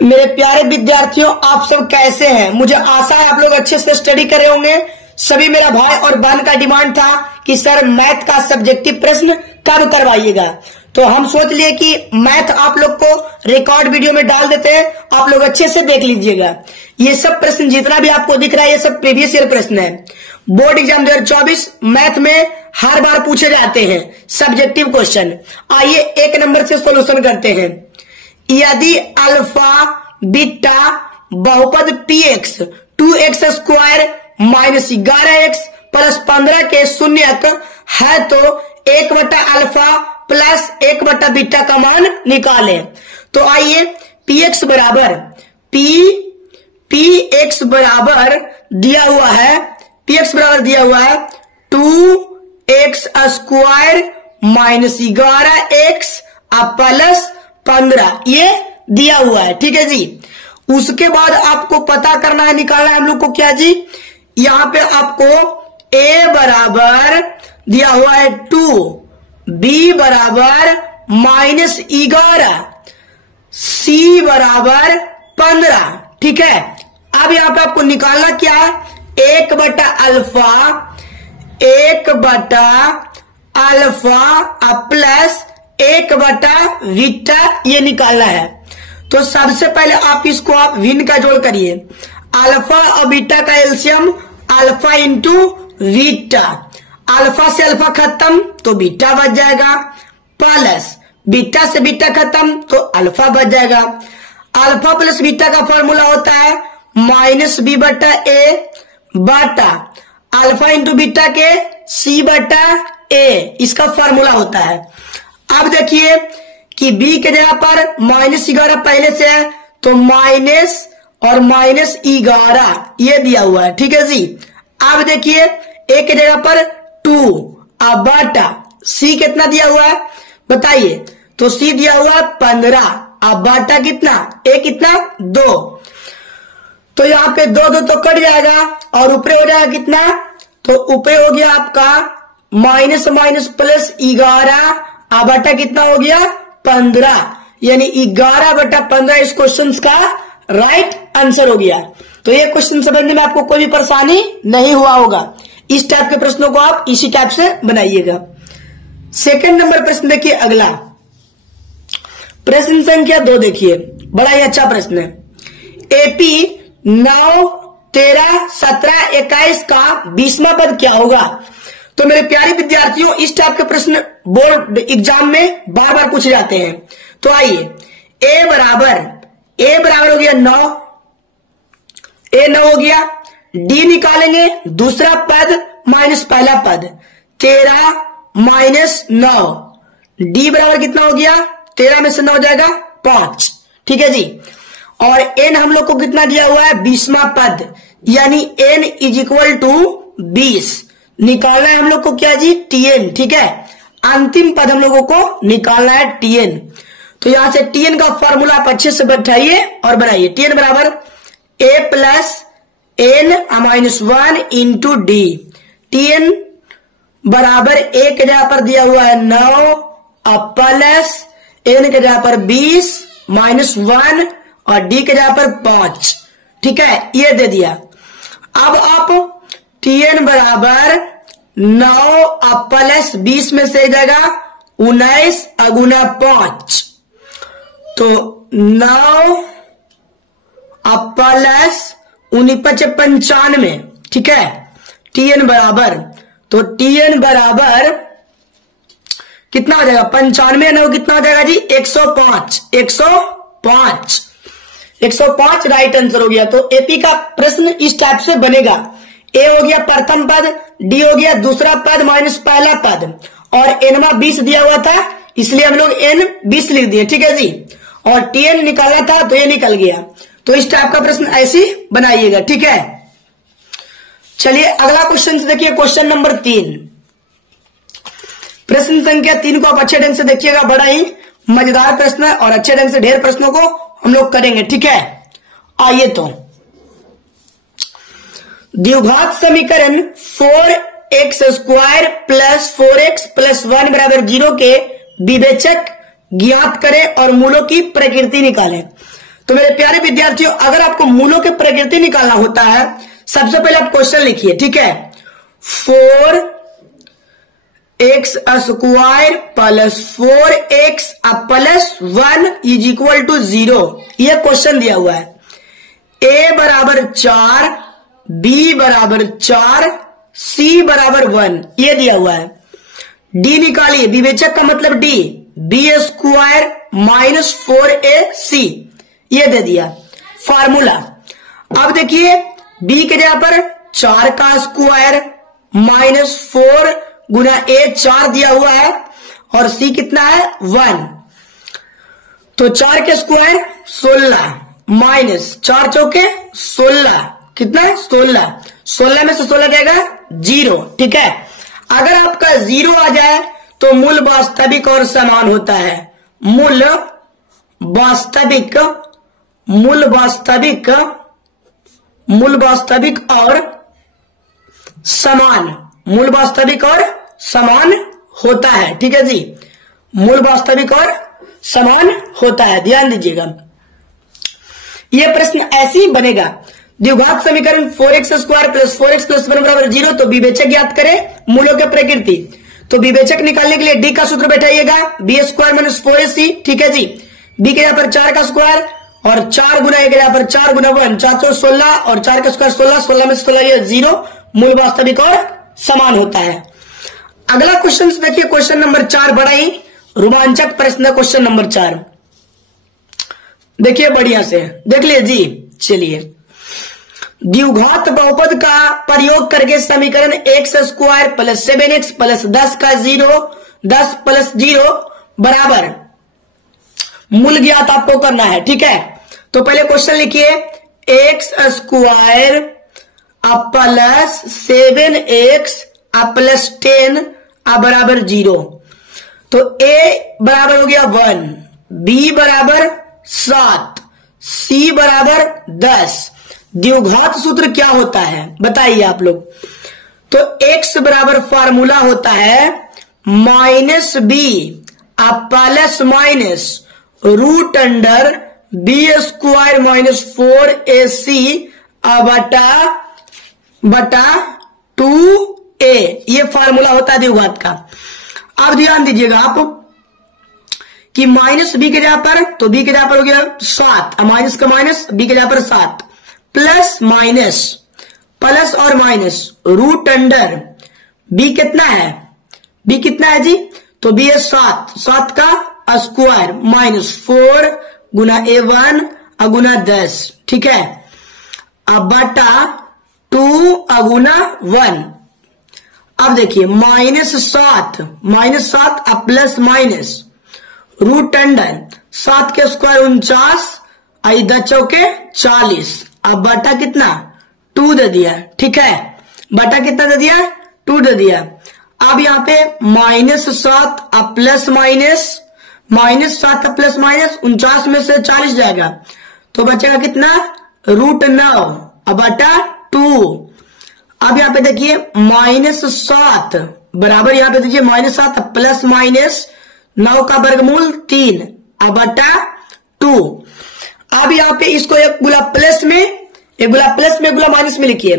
मेरे प्यारे विद्यार्थियों, आप सब कैसे हैं? मुझे आशा है आप लोग अच्छे से स्टडी कर रहे होंगे। सभी मेरा भाई और बहन का डिमांड था कि सर मैथ का सब्जेक्टिव प्रश्न कब करवाइएगा, तो हम सोच लिए कि मैथ आप लोग को रिकॉर्ड वीडियो में डाल देते हैं, आप लोग अच्छे से देख लीजिएगा। ये सब प्रश्न जितना भी आपको दिख रहा है ये सब प्रीवियस ईयर प्रश्न है। बोर्ड एग्जाम 2024 मैथ में हर बार पूछे जाते हैं सब्जेक्टिव क्वेश्चन। आइए एक नंबर से सॉल्यूशन करते हैं। यदि अल्फा बीटा बहुपद px 2x square minus 11x plus 15 के शून्यक है तो 1/अल्फा प्लस 1/बीटा बीटा का मान निकालें। तो आइए px बराबर px बराबर दिया हुआ है, px बराबर दिया हुआ है 2x square minus 11x plus 15, ये दिया हुआ है। ठीक है जी। उसके बाद आपको पता करना है, निकालना है हम लोग को क्या जी, यहां पे आपको a बराबर दिया हुआ है 2, b बराबर माइनस 11, c बराबर 15। ठीक है। अब यहां पे आपको निकालना क्या है, 1/अल्फा 1/अल्फा प्लस 1/बीटा ये निकालना है। तो सबसे पहले आप इसको आप भिन्न का जोड़ करिए। अल्फा और बीटा का LCM alpha into beta, alpha से अल्फा खत्म तो बीटा बच जाएगा, प्लस बीटा से बीटा खत्म तो अल्फा बच जाएगा। अल्फा प्लस बीटा का फॉर्मूला होता है -b/a बटा अल्फा इंटू बीटा के c/a, इसका फॉर्मूला होता है। अब देखिए कि b के जगह पर -11 पहले से है तो माइनस और -11 ये दिया हुआ है। ठीक है जी। अब देखिए a के जगह पर 2 अब बटा c कितना दिया हुआ है बताइए, तो c दिया हुआ है 15, अब बटा कितना a कितना 2, तो यहाँ पे 2 तो कट जाएगा और ऊपर हो जाएगा कितना, तो ऊपर हो गया आपका माइनस माइनस प्लस 11 बटा कितना हो गया 15, यानी 11/15 इस क्वेश्चन का राइट आंसर हो गया। तो ये क्वेश्चन समझने में आपको कोई भी परेशानी नहीं हुआ होगा। इस टाइप के प्रश्नों को आप इसी टाइप से बनाइएगा। सेकंड नंबर प्रश्न देखिए, अगला प्रश्न संख्या 2 देखिए, बड़ा ही अच्छा प्रश्न है। एपी 9, 13, 17, 21 का 20वां पद क्या होगा? तो मेरे प्यारे विद्यार्थियों, इस टाइप के प्रश्न बोर्ड एग्जाम में बार बार पूछे जाते हैं। तो आइए a बराबर हो गया 9, a 9 हो गया, d निकालेंगे दूसरा पद माइनस पहला पद 13 माइनस 9, d बराबर कितना हो गया 13 में से 9 जाएगा 5। ठीक है जी। और n हम लोग को कितना दिया हुआ है 20वां पद, यानी n = 20 निकालना है हम लोग को क्या जी tn। ठीक है। अंतिम पद हम लोगों को निकालना है tn। तो यहां से tn का फॉर्मूला आप अच्छे से बैठाइए और बनाइए। tn बराबर a plus n-1 into d। tn बराबर a के जगह पर दिया हुआ है 9 प्लस n के जगह पर 20 -1 और d के जगह पर 5। ठीक है, ये दे दिया। अब आप tn बराबर 9 प्लस 20 में से जाएगा 19 × 5, तो 9 प्लस 95। ठीक है। tn बराबर, तो tn बराबर कितना हो जाएगा 95, 9 कितना हो जाएगा जी 105 राइट आंसर हो गया। तो एपी का प्रश्न इस टाइप से बनेगा। ए हो गया प्रथम पद, डी हो गया दूसरा पद माइनस पहला पद, और एनवा 20 दिया हुआ था इसलिए हम लोग n 20 लिख दिए। ठीक है जी। और tn निकालना था तो ये निकल गया। तो इस टाइप का प्रश्न ऐसे बनाइएगा। ठीक है। चलिए अगला क्वेश्चन देखिए, क्वेश्चन नंबर 3। प्रश्न संख्या 3 को आप अच्छे ढंग से देखिएगा, बड़ा ही मजेदार प्रश्न है और अच्छे ढंग से ढेर प्रश्नों को हम लोग करेंगे। ठीक है। आइए तो द्विघात समीकरण 4x² प्लस 4x प्लस 1 बराबर 0 के विवेचक ज्ञात करें और मूलों की प्रकृति निकालें। तो मेरे प्यारे विद्यार्थियों, अगर आपको मूलों की प्रकृति निकालना होता है, सबसे पहले आप क्वेश्चन लिखिए, ठीक है। 4x square plus 4x plus 1 is equal to 0, यह क्वेश्चन दिया हुआ है। a बराबर 4, b बराबर 4, c बराबर 1, यह दिया हुआ है। d निकालिए, विवेचक का मतलब d, b square minus 4ac, यह दे दिया फार्मूला। अब देखिए b के जगह पर 4 का स्क्वायर माइनस 4 गुना a 4 दिया हुआ है, और c कितना है 1, तो 4 के स्क्वायर 16 माइनस 4 चौके 16, कितना है 16, 16 में से 16 जाएगा 0, ठीक है। अगर आपका 0 आ जाए तो मूल वास्तविक और समान होता है। मूल वास्तविक और समान, मूल वास्तविक और समान होता है, ठीक है जी। मूल वास्तविक और समान होता है, ध्यान दीजिएगा। यह प्रश्न ऐसे ही बनेगा। द्विघात समीकरण 4x square plus 4x plus 1 बराबर 0, तो विवेचक ज्ञात करें, मूलों की प्रकृति। तो विवेचक निकालने के लिए d का सूत्र बैठाइएगा, b स्क्वायर माइनस 4ac, ठीक है जी। b के यहाँ पर 4 का स्क्वायर और 4 गुना a के यहाँ पर 4 गुना 1, 4 तो 16 और 4 का स्क्वायर 16, 16 में 16 ये 0, मूल वास्तविक और समान होता है। अगला क्वेश्चन देखिए, क्वेश्चन नंबर 4, बड़ा ही रोमांचक प्रश्न है क्वेश्चन नंबर 4। देखिए बढ़िया से देख लीजिए जी। चलिए, द्विघात बहुपद का प्रयोग करके समीकरण x square plus 7x plus 10 का 10 प्लस 0 बराबर मूल ज्ञात आपको करना है, ठीक है। तो पहले क्वेश्चन लिखिए, x square plus 7x plus 10 बराबर 0, तो a बराबर हो गया 1, b बराबर 7, c बराबर 10। द्विघात सूत्र क्या होता है बताइए आप लोग। तो x बराबर फार्मूला होता है minus B plus minus root under B square minus 4ac बटा 2a, ये फार्मूला होता है द्विघात का। अब ध्यान दीजिएगा आप कि माइनस बी के जगह पर, तो बी के जगह पर हो गया 7, माइनस का माइनस, बी के जगह पर 7, प्लस माइनस, प्लस और माइनस रूट अंडर बी कितना है, बी कितना है जी, तो बी है 7, 7 का स्क्वायर माइनस 4 गुना a1 गुना 10, ठीक है, अब बटा 2 गुना 1। अब देखिए -7 अब प्लस माइनस रूट अंडर 7 के स्क्वायर 49, 10 चौके 40, अब बटा कितना 2 दे दिया, ठीक है, बटा कितना दे दिया 2 दे दिया। अब यहाँ पे -7 अब प्लस माइनस, -7 अब प्लस माइनस 49 में से 40 जाएगा, तो बचेगा कितना √9 अब बटा 2। अब यहाँ पे देखिए -7 बराबर, यहाँ पे देखिए -7 प्लस माइनस 9 का वर्गमूल 3 अब बटा 2। अब यहाँ पे इसको एक गुला प्लस में, एक गुला प्लस में, एक गुला माइनस में लिखिए,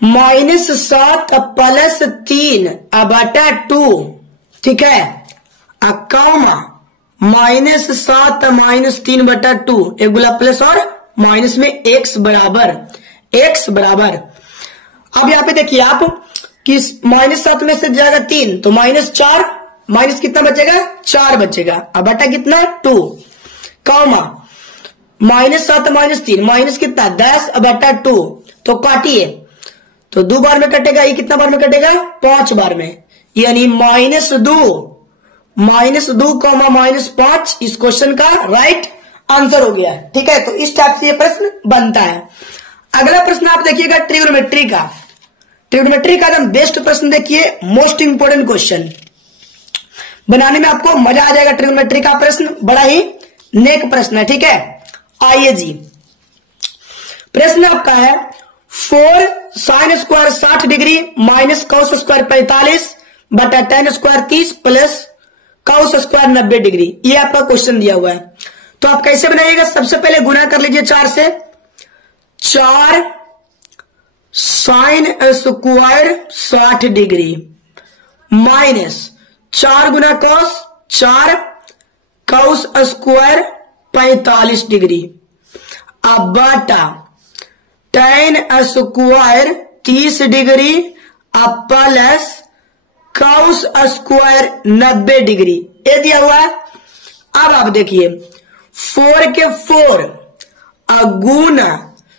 -7 प्लस 3 अब बटा 2, ठीक है, कॉमा -7 -3 बटा 2, एक गुला प्लस और माइनस में x बराबर। अब यहाँ पे देखिए आप कि -7 में से जाएगा 3, तो -4, माइनस कितना बचेगा 4 बचेगा, अब बटा कितना 2, कॉमा -7 -3 माइनस कितना 10 अब बटा 2, तो काटिए, तो 2 बार में कटेगा, ये कितना बार में कटेगा 5 बार में, यानी -2 कॉमा -5 इस क्वेश्चन का राइट आंसर हो गया, ठीक है। तो इस टाइप से ये प्रश्न बनता है। अगला प्रश्न आप देखिएगा ट्रिग्नोमेट्री का एकदम बेस्ट प्रश्न देखिए, मोस्ट इंपोर्टेंट क्वेश्चन, बनाने में आपको मजा आ जाएगा। ट्रिग्नोमेट्री का प्रश्न बड़ा ही नेक प्रश्न है, ठीक है। आइए जी, प्रश्न आपका है 4 sin square 60 degree minus cos square 45 बटा tan square 30 plus cos square 90 degree, ये आपका क्वेश्चन दिया हुआ है। तो आप कैसे बनाइएगा, सबसे पहले गुना कर लीजिए 4 से, 4 साइन स्क्वायर 60 डिग्री माइनस 4 गुना कॉस 4 कॉस स्क्वायर 45 डिग्री, अब बटा tan स्क्वायर 30 डिग्री अब प्लस कॉस स्क्वायर 90 डिग्री, ये दिया हुआ है। अब आप देखिए 4 के 4 गुना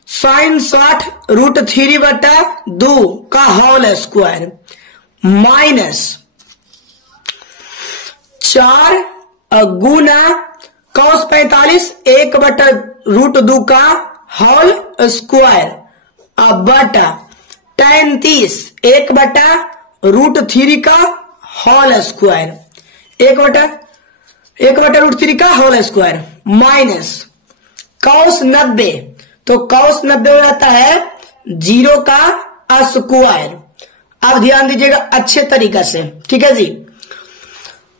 साइन 60 √3 बटा 2 का होल स्क्वायर माइनस 4 गुना कॉस 45 1 बटा √2 का होल स्क्वायर अब बटा tan 30 1 बटा √3 का होल स्क्वायर 1 बटा √3 का होल स्क्वायर माइनस कॉस 90, तो कॉस 90 हो जाता है 0 का स्क्वायर। अब ध्यान दीजिएगा अच्छे तरीका से, ठीक है जी।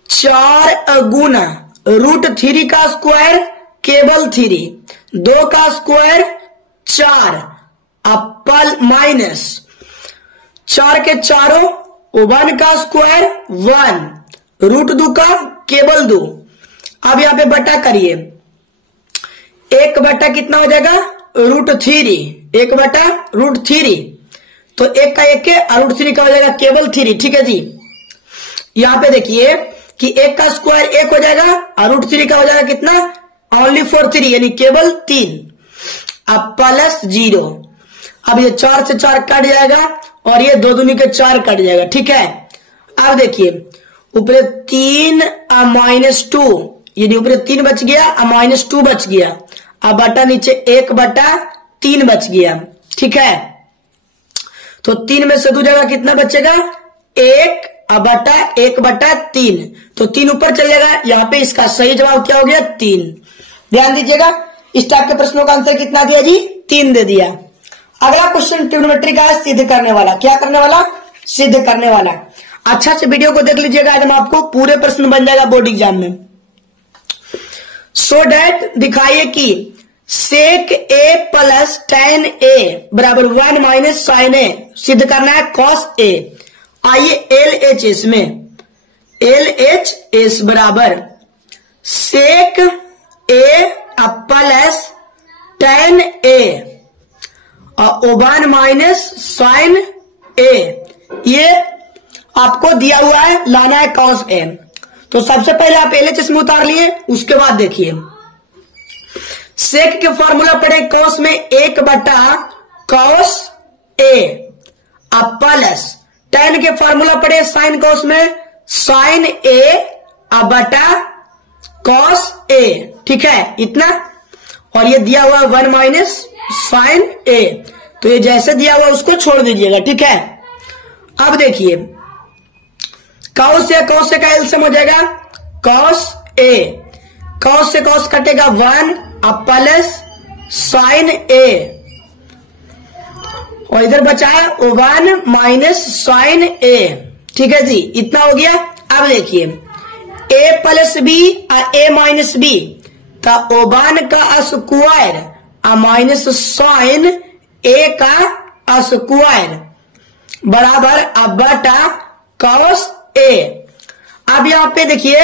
4 गुना √3 का स्क्वायर केवल 3, 2 का स्क्वायर 4 अपल माइनस 4 के चारों 1 का स्क्वायर 1 √2 का केवल 2। अब यहां पे बटा करिए, 1 बटा कितना हो जाएगा √3, 1 बटा √3, तो 1 का 1 के और √3 का हो जाएगा केवल 3, ठीक है जी। यहां पे देखिए कि 1 का स्क्वायर 1 हो जाएगा और √3 का हो जाएगा कितना ओनली फॉर 3 यानी केवल 3, अब प्लस 0। अब ये 4 से 4 कट जाएगा और ये 2 दूनी के 4 कट जाएगा, ठीक है। अब देखिए ऊपर 3 -2 यानी ऊपर 3 बच गया -2 बच गया, अब बटा नीचे 1 बटा 3 बच गया, ठीक है। तो 3 में से 2 जगह कितना बचेगा 1 बटा 1 बटा 3, तो 3 ऊपर चल जाएगा। यहाँ पे इसका सही जवाब क्या हो गया 3। ध्यान दीजिएगा इस टाइप के प्रश्नों का आंसर कितना दिया जी 3 दे दिया। अगला क्वेश्चन ट्रिग्नोमेट्री का सिद्ध करने वाला, क्या करने वाला सिद्ध करने वाला। अच्छा से वीडियो को देख लीजिएगा, एकदम आपको पूरे प्रश्न बन जाएगा बोर्ड एग्जाम में। सो डैट दिखाइए कि सेक ए प्लस tan a बराबर 1 माइनस साइन ए सिद्ध करना है cos a। आइए LHS में LHS बराबर सेक a प्लस tan a और 1 माइनस साइन a, ये आपको दिया हुआ है, लाना है cos a। तो सबसे पहले आप LHS में उतार लिए, उसके बाद देखिए सेक के फॉर्मूला पढ़े cos में 1 बटा cos a अब प्लस tan के फॉर्मूला पढ़े साइन cos में साइन a अब बटा cos a, ठीक है इतना। और ये दिया हुआ 1 माइनस साइन a, तो ये जैसे दिया हुआ उसको छोड़ दीजिएगा, ठीक है। अब देखिए cos से का एलसीएम हो जाएगा cos a, cos से cos कटेगा 1 अब प्लस साइन a और इधर बचा 1 माइनस साइन a, ठीक है जी इतना हो गया। अब देखिए a प्लस बी और a माइनस बी, तो 1 का स्क्वायर और माइनस साइन a का स्क्वायर बराबर अब बटा cos a। अब यहां पे देखिए,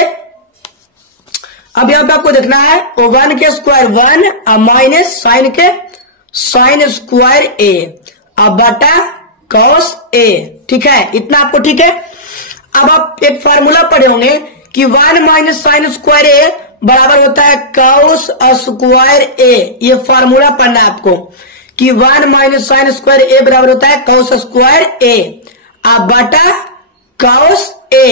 अब यहां पे आपको देखना है 1 के स्क्वायर 1 और माइनस साइन के साइन स्क्वायर a अब बटा cos a, ठीक है इतना आपको, ठीक है। अब आप एक फार्मूला पढ़े होंगे कि 1 माइनस साइन स्क्वायर a बराबर होता है cos स्क्वायर a, ये फार्मूला पढ़ना है आपको कि 1 माइनस साइन स्क्वायर a बराबर होता है cos स्क्वायर a अब बटा cos a।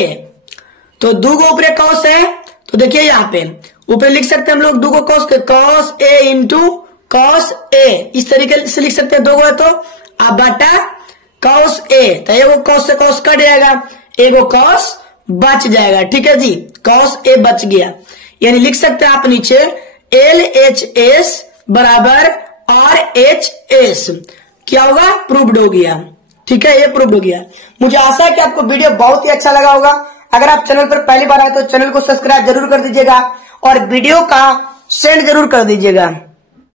तो 2 को ऊपर cos है, तो देखिए यहाँ पे ऊपर लिख सकते हैं हम लोग 2 को cos a into cos a, इस तरीके से लिख सकते हैं 2 को, तो अब बटा cos a, तो ये वो cos से cos कट जाएगा, एगो cos बच जाएगा, ठीक है जी cos a बच गया। यानी लिख सकते हैं आप नीचे LHS बराबर RHS, क्या होगा प्रूव्ड हो गया, ठीक है ये प्रूव्ड हो गया। मुझे आशा है कि आपको वीडियो बहुत ही अच्छा लगा होगा। अगर आप चैनल पर पहली बार आए तो चैनल को सब्सक्राइब जरूर कर दीजिएगा और वीडियो का सेंड जरूर कर दीजिएगा।